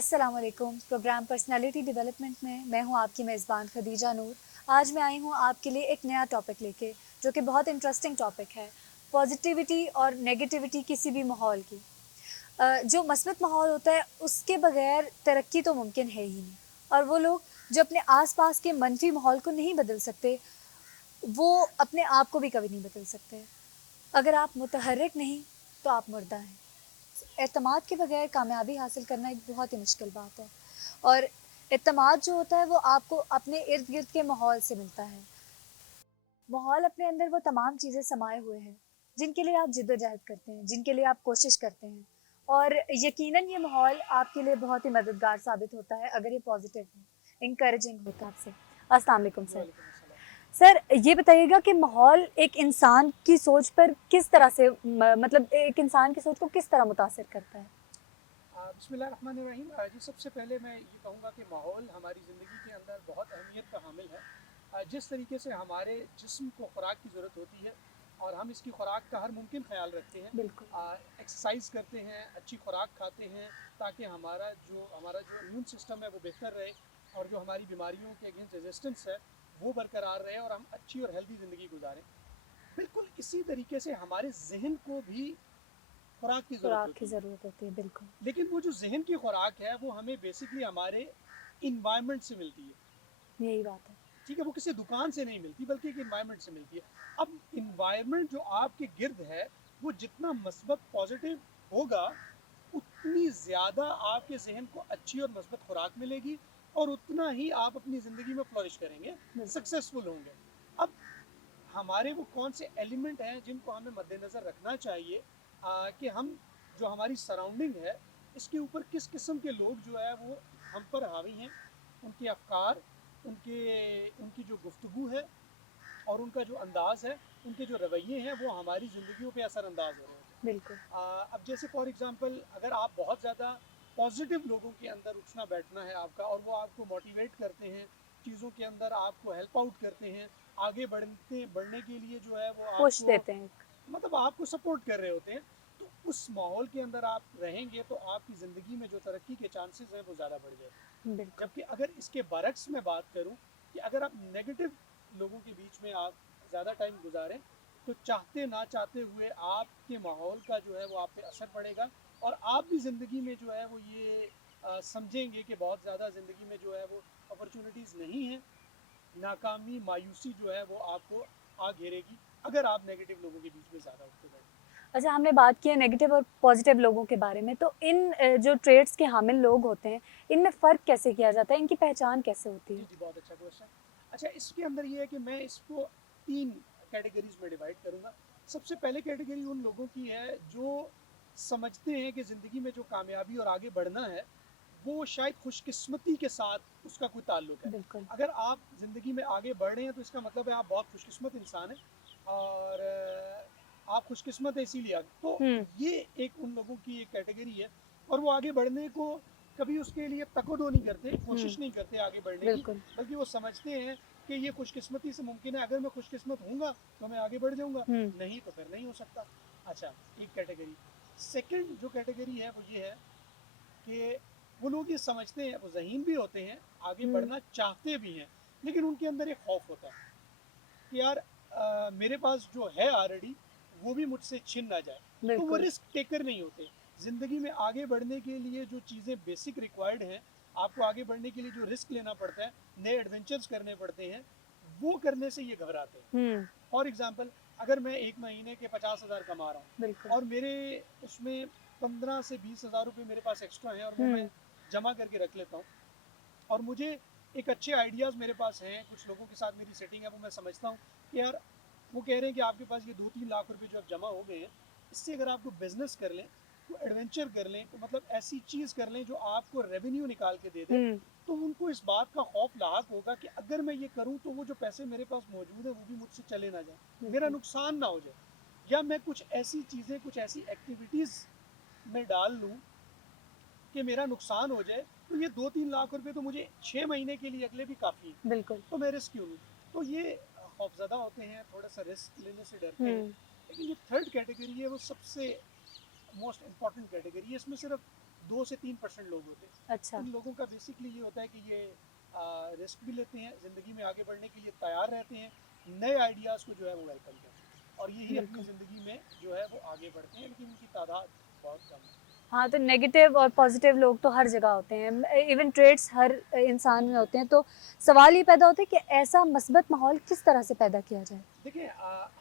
अस्सलाम वालेकुम। Programme personality development में मैं हूं आपकी मेज़बान खदीजा नूर। आज मैं आई हूं आपके लिए एक नया टॉपिक लेके, जो कि बहुत इंटरेस्टिंग टॉपिक है, पॉजिटिविटी और नेगेटिविटी किसी भी माहौल की। जो मस्बत माहौल होता है उसके बगैर तरक्की तो मुमकिन है ही नहीं, और वो लोग जो अपने आसपास के मनफी माहौल को नहीं बदल सकते, वो अपने आप को भी कभी नहीं बदल सकते। अगर आप मुतहर्रिक नहीं तो आप मुर्दा हैं। एतमाद के बगैर कामयाबी हासिल करना एक बहुत ही मुश्किल बात है, और एतमाद जो होता है वो आपको अपने इर्द गिर्द के माहौल से मिलता है। माहौल अपने अंदर वो तमाम चीज़ें समाये हुए हैं जिनके लिए आप जिद्दोजहद करते हैं, जिनके लिए आप कोशिश करते हैं, और यकीनन ये माहौल आपके लिए बहुत ही मददगार साबित होता है अगर ये पॉजिटिव हो, इंकरेजिंग होता है आपसे। अस्सलाम वालेकुम सर। वालेकुम अस्सलाम। सर, ये बताइएगा कि माहौल एक इंसान की सोच पर किस तरह से मतलब एक इंसान की सोच को किस तरह मुतासिर करता है? बिस्मिल्लाहिर्रहमानिर्रहीम। जी, सबसे पहले मैं ये कहूँगा कि माहौल हमारी ज़िंदगी के अंदर बहुत अहमियत का हामिल है। जिस तरीके से हमारे जिस्म को खुराक की ज़रूरत होती है और हम इसकी खुराक का हर मुमकिन ख्याल रखते हैं, बिल्कुल। एक्सरसाइज करते हैं, अच्छी खुराक खाते हैं, ताकि हमारा जो इम्यून सिस्टम है वो बेहतर रहे और जो हमारी बीमारियों के अगेंस्ट रेजिस्टेंस है वो बरकरार रहे और हम अच्छी और हेल्दी ज़िंदगी गुजारें। बिल्कुल इसी तरीके से हमारे जहन को भी खुराक की ज़रूरत खुराक की होती है। ज़रूरत होती है, बिल्कुल। लेकिन वो जो जहन की खुराक है वो हमें बेसिकली हमारे इन्वायरमेंट से मिलती है। यही बात है। ठीक है, वो किसी दुकान से नहीं मिलती बल्कि एक इन्वायरमेंट से मिलती है। अब इन्वायरमेंट जो आपके गिर्द है वो जितना मस्बत पॉजिटिव होगा, उतनी ज़्यादा आपके जहन को अच्छी और मस्बत खुराक मिलेगी और उतना ही आप अपनी ज़िंदगी में फ्लरिश करेंगे, बिल्कुल। सक्सेसफुल होंगे। अब हमारे वो कौन से एलिमेंट हैं जिनको हमें मद्देनज़र रखना चाहिए, कि हम जो हमारी सराउंडिंग है इसके ऊपर किस किस्म के लोग जो है वो हम पर हावी हैं, उनके अफकार, उनके उनकी जो गुफ्तगू है और उनका जो अंदाज़ है, उनके जो रवैये हैं वो हमारी ज़िंदगियों पे असरअंदाज हो रहे होते हैं। बिल्कुल। अब जैसे फॉर एग्ज़ाम्पल अगर आप बहुत ज़्यादा पॉजिटिव लोगों के अंदर उठना बैठना है आपका और वो आपको मोटिवेट करते हैं, चीज़ों के अंदर आपको हेल्प आउट करते हैं, आगे बढ़ने के लिए जो है वो पुश आपको देते हैं। मतलब आपको सपोर्ट कर रहे होते हैं, तो उस माहौल के अंदर आप रहेंगे तो आपकी ज़िंदगी में जो तरक्की के चांसेस हैं वो ज़्यादा बढ़ जाएंगे। बिल्कुल। जबकि अगर इसके बरक्स में बात करूं कि अगर आप नेगेटिव लोगों के बीच में आप ज़्यादा टाइम गुजारें, तो चाहते ना चाहते हुए आपके माहौल का जो है वो आप पे असर पड़ेगा और आप भी ज़िंदगी में जो है वो ये समझेंगे कि बहुत ज़्यादा ज़िंदगी में जो है वो अपॉर्चुनिटीज़ नहीं है। नाकामी मायूसी जो है वो आपको आ घेरेगी अगर आप नेगेटिव लोगों के बीच में ज़्यादा उठते बैठते हैं। अच्छा, हमने बात की है नेगेटिव और पॉजिटिव लोगों के बारे में, तो इन जो ट्रेड्स के हामिल लोग होते हैं, इनमें फ़र्क कैसे किया जाता है? इनकी पहचान कैसे होती जी है? जी, बहुत अच्छा क्वेश्चन। अच्छा, इसके अंदर ये है कि मैं इसको तीन कैटेगरीज में डिवाइड करूंगा। सबसे पहले कैटेगरी उन लोगों की है जो समझते हैं कि ज़िंदगी में जो कामयाबी और आगे बढ़ना है वो शायद खुशकिस्मती के साथ उसका कोई ताल्लुक है। बिल्कुल। अगर आप ज़िंदगी में आगे बढ़ रहे हैं तो इसका मतलब है आप बहुत खुशकिस्मत इंसान हैं और आप खुशकिस्मत है इसीलिए आगे तो हुँ। ये एक उन लोगों की एक कैटेगरी है और वो आगे बढ़ने को कभी उसके लिए तकदो नहीं करते, हुँ। कोशिश नहीं करते आगे बढ़ने की, बिल्कुल। बल्कि वो समझते हैं कि ये खुशकिस्मती से मुमकिन है, अगर मैं खुशकिस्मत हूँगा तो मैं आगे बढ़ जाऊँगा, हुँ। नहीं तो फिर नहीं हो सकता। अच्छा, एक कैटेगरी। सेकंड जो कैटेगरी है वो ये है कि वो लोग ये समझते हैं, वो ज़हीन भी होते हैं, आगे हुँ। बढ़ना चाहते भी हैं, लेकिन उनके अंदर एक खौफ होता है कि यार मेरे पास जो है ऑलरेडी वो भी मुझसे छिन ना जाए। तो वो बिल्कुल। रिस्क टेकर नहीं होते। ज़िंदगी में आगे बढ़ने के लिए जो चीज़ें बेसिक रिक्वायर्ड हैं, आपको आगे बढ़ने के लिए जो रिस्क लेना पड़ता है, नए एडवेंचर्स करने पड़ते हैं, वो करने से ये घबराते हैं। हुँ। फॉर एग्ज़ाम्पल, अगर मैं 1 महीने के 50,000 कमा रहा हूँ बिल्कुल। और मेरे उसमें 15 से 20,000 रुपए मेरे पास एक्स्ट्रा हैं और वो मैं हुँ। जमा करके रख लेता हूँ और मुझे एक अच्छे आइडियाज़ मेरे पास हैं, कुछ लोगों के साथ मेरी सेटिंग है, वो मैं समझता हूँ कि यार वो कह रहे हैं कि आपके पास ये 2-3 लाख रुपए जो अब जमा हो गए हैं, इससे अगर आप कोई बिज़नेस कर लें, कोई एडवेंचर कर लें, कोई मतलब ऐसी चीज़ कर लें जो आपको रेवेन्यू निकाल के दे दे, हुँ। तो उनको इस बात का खौफ लाहक होगा कि अगर मैं ये करूँ तो वो जो पैसे मेरे पास मौजूद हैं वो भी मुझसे चले ना जाएँ, मेरा बिल्कुल। नुकसान ना हो जाए। या मैं कुछ ऐसी चीज़ें, कुछ ऐसी एक्टिविटीज़ में डाल लूँ कि मेरा नुकसान हो जाए, तो ये 2-3 लाख रुपए तो मुझे 6 महीने के लिए अगले भी काफ़ी हैं, बिल्कुल। तो मैं रिस्क क्यों लूँ? तो ये खौफज़दा होते हैं, थोड़ा-सा रिस्क लेने से डरते हैं। हुँ। लेकिन जो थर्ड कैटेगरी है वो सबसे मोस्ट इम्पॉर्टेंट कैटेगरी है। इसमें सिर्फ 2 से 3% लोग होते हैं। अच्छा। इन लोगों का बेसिकली ये होता है कि ये रिस्क भी लेते हैं, ज़िंदगी में आगे बढ़ने के लिए तैयार रहते हैं, नए आइडियाज़ को जो है वो वेलकम करते हैं और यही अपनी बिल्कुल। ज़िंदगी में जो है वो आगे बढ़ते हैं, लेकिन इनकी तादाद बहुत कम है। हाँ, तो नेगेटिव और पॉजिटिव लोग तो हर जगह होते हैं, इवन ट्रेड्स हर इंसान में होते हैं। तो सवाल ये पैदा होता है कि ऐसा मस्बत माहौल किस तरह से पैदा किया जाए? देखिए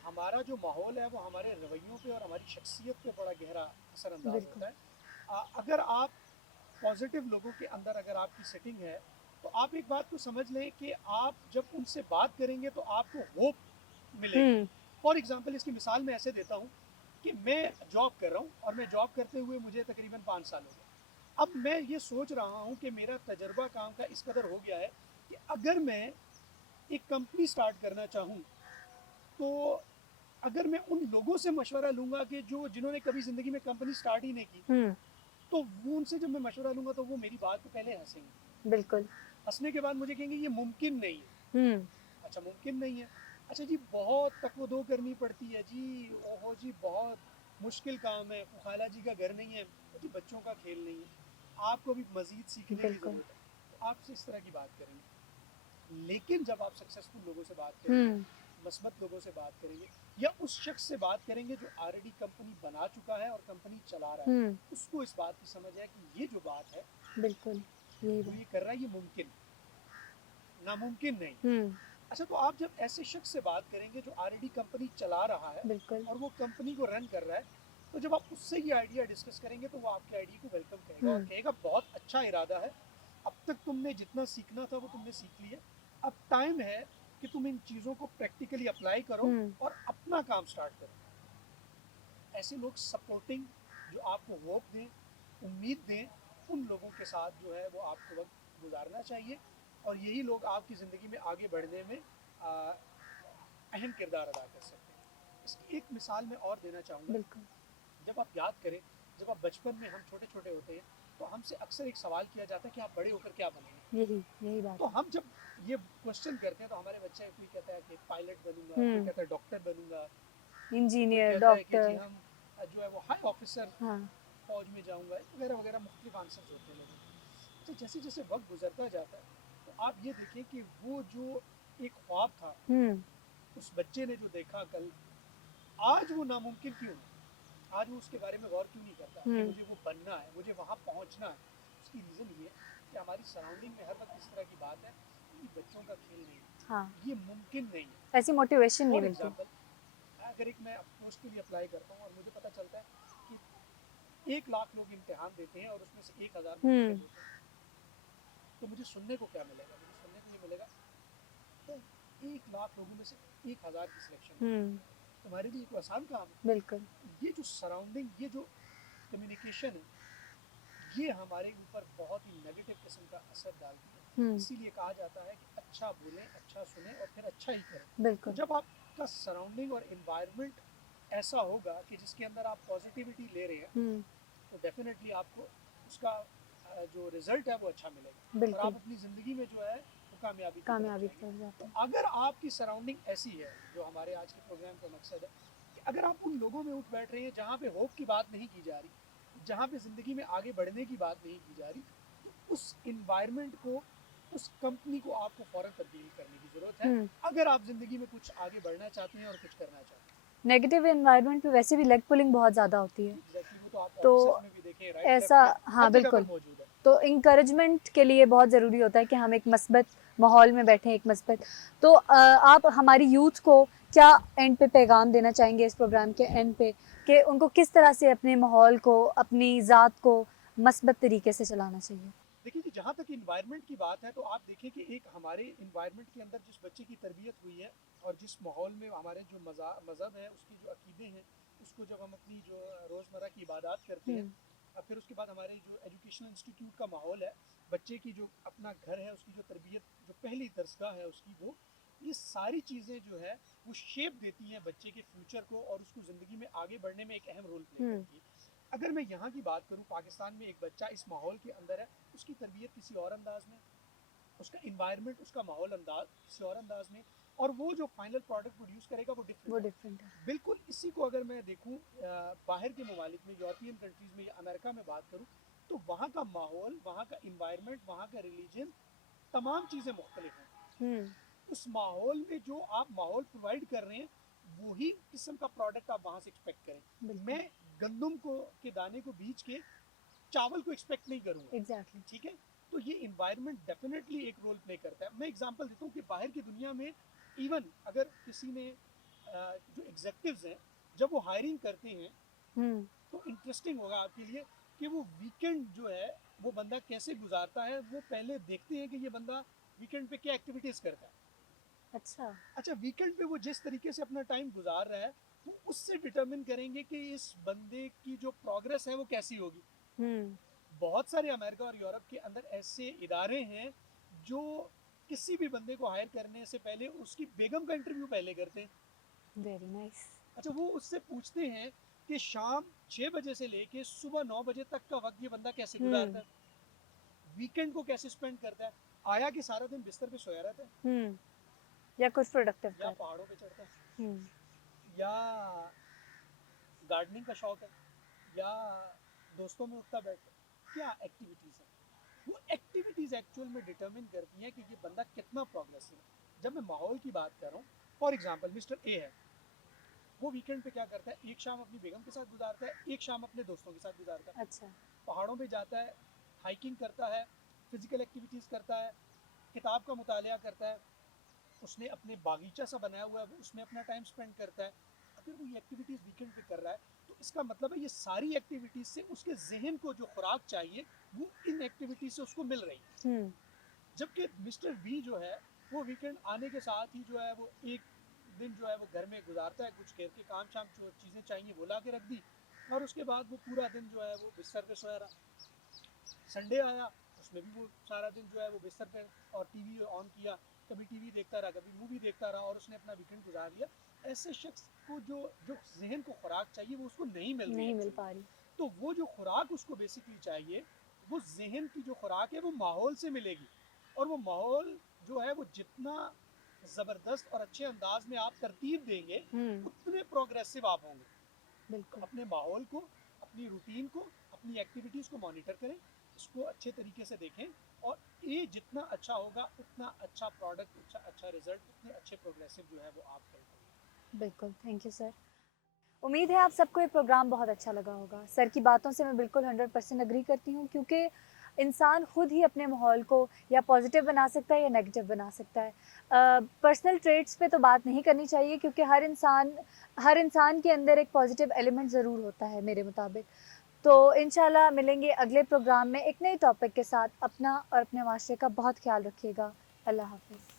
हमारा जो माहौल है वो हमारे रवैयों पे और हमारी शख्सियत पे बड़ा गहरा असरअंदाज बिल्कुल। होता है। अगर आप पॉजिटिव लोगों के अंदर अगर आपकी सेटिंग है तो आप एक बात को समझ लें कि आप जब उनसे बात करेंगे तो आपको होप मिलेगा। हुँ, फॉर एग्जांपल इसकी मिसाल मैं ऐसे देता हूँ कि मैं जॉब कर रहा हूँ और मैं जॉब करते हुए मुझे तकरीबन 5 साल हो गए। अब मैं ये सोच रहा हूँ कि मेरा तजर्बा काम का इस कदर हो गया है कि अगर मैं एक कंपनी स्टार्ट करना चाहूँ तो अगर मैं उन लोगों से मशवरा लूँगा कि जो जिन्होंने कभी ज़िंदगी में कंपनी स्टार्ट ही नहीं की, हुँ, तो वो उनसे जब मैं मशवरा लूँगा तो वो मेरी बात पे पहले हँसेंगे। बिल्कुल। हँसने के बाद मुझे कहेंगे ये मुमकिन नहीं है। हुँ, अच्छा मुमकिन नहीं है। अच्छा जी बहुत तकवदो करनी पड़ती है जी, ओहो जी बहुत मुश्किल काम है, वो खाला जी का घर नहीं है, वो जी बच्चों का खेल नहीं है, आपको भी मज़ीद सीखने की बिल्कुल। ज़रूरत है। तो आपसे इस तरह की बात करेंगे। लेकिन जब आप सक्सेसफुल लोगों से बात करेंगे, हुँ, मस्बत लोगों से बात करेंगे या उस शख्स से बात करेंगे जो ऑलरेडी कंपनी बना चुका है और कंपनी चला रहा है, हुँ, उसको इस बात की समझ है कि ये जो बात है बिल्कुल, यही जो बात। ये कर रहा है ये मुमकिन नामुमकिन नहीं। हुँ, अच्छा तो आप जब ऐसे शख्स से बात करेंगे जो ऑलरेडी कंपनी चला रहा है बिल्कुल। और वो कंपनी को रन कर रहा है, तो जब आप उससे ये आइडिया डिस्कस करेंगे तो वो आपके आइडिया को वेलकम करेगा और हुँ, कहेगा बहुत अच्छा इरादा है, अब तक तुमने जितना सीखना था वो तुमने सीख लिया, अब टाइम है कि तुम इन चीज़ों को प्रैक्टिकली अप्लाई करो हुँ, और अपना काम स्टार्ट करो। ऐसे लोग सपोर्टिंग जो आपको होप दें, उम्मीद दें, उन लोगों के साथ जो है वो आपको वक्त गुजारना चाहिए और यही लोग आपकी ज़िंदगी में आगे बढ़ने में अहम किरदार अदा कर सकते हैं। इसकी एक मिसाल मैं और देना चाहूँगा। बिल्कुल। जब आप याद करें, जब आप बचपन में हम छोटे छोटे होते हैं तो हमसे अक्सर एक सवाल किया जाता है कि आप बड़े होकर क्या बनेंगे। यही तो बात है। हम जब ये क्वेश्चन करते हैं तो हमारे बच्चे कोई कहता है कि पायलट बनूंगा, कोई हुँ, कहता है डॉक्टर बनूंगा, कोई इंजीनियर, कहता है कि जी डॉक्टर। हम जो है वो हाई ऑफिसर हाँ, फौज में जाऊंगा वगैरह वगैरह मुख्तलिफ आंसर्स होते हैं लोगों के। अच्छा जैसे जैसे वक्त गुजरता जाता है तो आप ये देखें कि वो जो एक ख्वाब था हुँ, उस बच्चे ने जो देखा कल, आज वो नामुमकिन क्यों है? आज वो उसके बारे में गौर क्यों नहीं करता कि हुँ, मुझे वो बनना है, मुझे वहाँ पहुँचना है? उसकी रीज़न ये है कि हमारी सराउंडिंग में हर वक्त इस तरह की बात है कि ये बच्चों का खेल नहीं है, हाँ, ये मुमकिन नहीं है। ऐसी मोटिवेशन नहीं फॉर मिलती। एग्जाम्पल अगर एक मैं पोस्ट के लिए अप्लाई करता हूँ और मुझे पता चलता है कि 1 लाख लोग इम्तिहान देते हैं और उसमें से 1,000 हुँ, मुंतखब होते हैं, तो मुझे सुनने को क्या मिलेगा? मुझे सुनने को ये मिलेगा तो 1 लाख लोगों में से 1,000 की सिलेक्शन होगी। हुँ, तुम्हारे लिए कोई आसान काम है? बिल्कुल। ये जो सराउंडिंग, ये जो कम्युनिकेशन है, ये हमारे ऊपर बहुत ही नेगेटिव किस्म का असर डालती है। हुँ, इसीलिए कहा जाता है कि अच्छा बोलें, अच्छा सुने और फिर अच्छा ही करें। तो बिल्कुल। जब आपका सराउंडिंग और इन्वायरमेंट ऐसा होगा कि जिसके अंदर आप पॉजिटिविटी ले रहे हैं हुँ, तो डेफिनेटली आपको उसका जो रिजल्ट है वो अच्छा मिलेगा और बिल्कुल, आप अपनी ज़िंदगी में जो है वो कामयाबी की तरफ कामयाबी की जाएंगे। तरफ तो जाते हैं। अगर आपकी सराउंडिंग ऐसी है, जो हमारे आज के प्रोग्राम का मकसद है कि अगर आप उन लोगों में उठ बैठ रहे हैं जहाँ पे होप की बात नहीं की जा रही, जहाँ पे ज़िंदगी में आगे बढ़ने की बात नहीं की जा रही, तो उस इन्वायरमेंट को, उस कंपनी को आपको फ़ौरन तब्दील करने की ज़रूरत है हुँ, अगर आप ज़िंदगी में कुछ आगे बढ़ना चाहते हैं और कुछ करना चाहते हैं। नेगेटिव एनवायरनमेंट में वैसे भी लेग पुलिंग बहुत ज़्यादा होती है। एग्जैक्टली वो तो आप तो ऑफिसर्स में भी देखें, राइट ऐसा, लेफ्ट में हाँ, हर जगह पर बिल्कुल। मौजूद है। तो इंकरेजमेंट के लिए बहुत ज़रूरी होता है कि हम एक मस्बत माहौल में बैठें, एक मस्बत। तो आप हमारी यूथ को क्या एंड पे पैगाम देना चाहेंगे इस प्रोग्राम के एंड पे, कि उनको किस तरह से अपने माहौल को, अपनी ज़ात को मस्बत तरीके से चलाना चाहिए? देखिए जी जहाँ तक इन्वायरमेंट की बात है तो आप देखें कि एक हमारे इन्वायरमेंट के अंदर जिस बच्चे की तरबियत हुई है और जिस माहौल में हमारे जो मज़हब है उसके जो अकीदे हैं, उसको जब हम अपनी जो रोज़मर्रा की इबादत करते हैं, हुँ, फिर उसके बाद हमारे जो एजुकेशनल इंस्टीट्यूट का माहौल है, बच्चे की जो अपना घर है उसकी जो तरबियत, जो पहली दरसगाह है उसकी, वो ये सारी चीज़ें जो है वो शेप देती हैं बच्चे के फ्यूचर को और उसको ज़िंदगी में आगे बढ़ने में एक अहम रोल प्ले हुँ, करती है। अगर मैं यहाँ की बात करूँ, पाकिस्तान में एक बच्चा इस माहौल के अंदर है, उसकी तरबियत किसी और अंदाज में, उसका इन्वायरमेंट, उसका माहौल अंदाज किसी और अंदाज में, और वो जो फाइनल प्रोडक्ट प्रोड्यूस करेगा वो वो डिफरेंट है। डिफरेंट है। बिल्कुल इसी को अगर मैं देखूँ बाहर के ममालिक में, यूरोपियन कंट्रीज़ में या अमेरिका में बात करूँ, तो वहाँ का माहौल, वहाँ का इन्वायरमेंट, वहाँ का रिलीजन, तमाम चीज़ें मुख्तलिफ हैं। हम्म। उस माहौल में जो आप माहौल प्रोवाइड कर रहे हैं, वही किस्म का प्रोडक्ट आप वहाँ से एक्सपेक्ट करें। बिल्कुल। मैं गंदम को के दाने को बीज के चावल को एक्सपेक्ट नहीं करूँगा। एग्जैक्टली। ठीक है? तो ये इन्वायरमेंट डेफिनेटली एक रोल प्ले करता है। मैं एग्जांपल देता हूँ कि बाहर की दुनिया में इवन अगर किसी ने जो एग्जेक्टिव्स हैं, जब वो हायरिंग करते हैं, हम्म। तो इंटरेस्टिंग होगा आपके लिए कि वो वीकेंड जो है वो बंदा कैसे गुजारता है। वो पहले देखते हैं कि ये बंदा वीकेंड पे क्या एक्टिविटीज़ करता है। अच्छा। अच्छा, वीकेंड पे वो जिस तरीके से अपना टाइम गुजार रहा है, वो उससे डिटरमिन करेंगे कि इस बंदे की जो प्रोग्रेस है वो कैसी होगी। हम्म। बहुत सारे अमेरिका और यूरोप के अंदर ऐसे इदारे हैं जो किसी भी बंदे को हायर करने से पहले उसकी बेगम का इंटरव्यू पहले करते हैं। Very nice. अच्छा, वो उससे पूछते हैं कि शाम 6 बजे से लेके सुबह 9 बजे तक का वक्त ये बंदा कैसे गुजारता हम्म। है, वीकेंड को कैसे स्पेंड करता है, आया कि सारा दिन बिस्तर पे सोया रहता है, हम्म। या कुछ प्रोडक्टिव या कर। पहाड़ों पे चढ़ता है, हम्म। या गार्डनिंग का शौक है, या दोस्तों में उठता बैठता है। क्या एक्टिविटीज़ है, वो एक्टिविटीज़ एक्चुअल में डिटरमिन करती हैं कि ये बंदा कितना प्रोग्रेसिव है। जब मैं माहौल की बात कर रहा हूँ, फॉर एग्जाम्पल मिस्टर ए है, वो वीकेंड पे क्या करता है, एक शाम अपनी बेगम के साथ गुजारता है, एक शाम अपने दोस्तों के साथ गुजारता है, अच्छा। पहाड़ों पे जाता है, हाइकिंग करता है, फिजिकल एक्टिविटीज़ करता है, किताब का मुतालिया करता है, उसने अपने बागीचा सा बनाया हुआ है, वो उसमें अपना टाइम स्पेंड करता है। अगर वो ये एक्टिविटीज़ वीकेंड पे कर रहा है, तो इसका मतलब है ये सारी एक्टिविटीज़ से उसके जहन को जो खुराक चाहिए, वो इन एक्टिविटीज़ से उसको मिल रही है। हम्म। जबकि मिस्टर बी जो है, वो वीकेंड आने के साथ ही जो है वो एक दिन जो है वो घर में गुजारता है, कुछ घर के काम शाम जो चीज़ें चाहिए वो ला के रख दी, और उसके बाद वो पूरा दिन जो है वो बिस्तर पे सोया रहा। संडे आया, उसमें भी वो सारा दिन जो है वो बिस्तर पे और टीवी ऑन किया, कभी टीवी देखता रहा, कभी मूवी देखता रहा, और उसने अपना वीकेंड गुजार लिया। ऐसे शख्स को जो जो जहन को खुराक चाहिए वो उसको नहीं मिल रही नहीं मिल एक्चुअली। पा रही। तो वो जो खुराक उसको बेसिकली चाहिए, वो जहन की जो खुराक है वो माहौल से मिलेगी। और वो माहौल जो है वो जितना ज़बरदस्त और अच्छे अंदाज में आप तरतीब देंगे, हम्म। उतने प्रोग्रेसिव आप होंगे। तो बिल्कुल। अपने माहौल को, अपनी रूटीन को, अपनी एक्टिविटीज़ को मॉनिटर करें, इसको अच्छे तरीके से देखें, और ये जितना अच्छा होगा उतना अच्छा प्रोडक्ट, अच्छा रिजल्ट, उतने अच्छे प्रोग्रेसिव जो है वो आप करेंगे। बिल्कुल, थैंक यू सर। उम्मीद है आप सबको ये प्रोग्राम बहुत अच्छा लगा होगा। सर की बातों से मैं बिल्कुल 100% एग्री करती हूँ, क्योंकि इंसान खुद ही अपने माहौल को या पॉजिटिव बना सकता है या नेगेटिव बना सकता है। पर्सनल ट्रेट्स पे तो बात नहीं करनी चाहिए, क्योंकि हर इंसान के अंदर एक पॉजिटिव एलिमेंट ज़रूर होता है मेरे मुताबिक। तो इंशाल्लाह मिलेंगे अगले प्रोग्राम में एक नए टॉपिक के साथ। अपना और अपने माशरे का बहुत ख्याल रखिएगा। अल्लाह हाफ़िज़।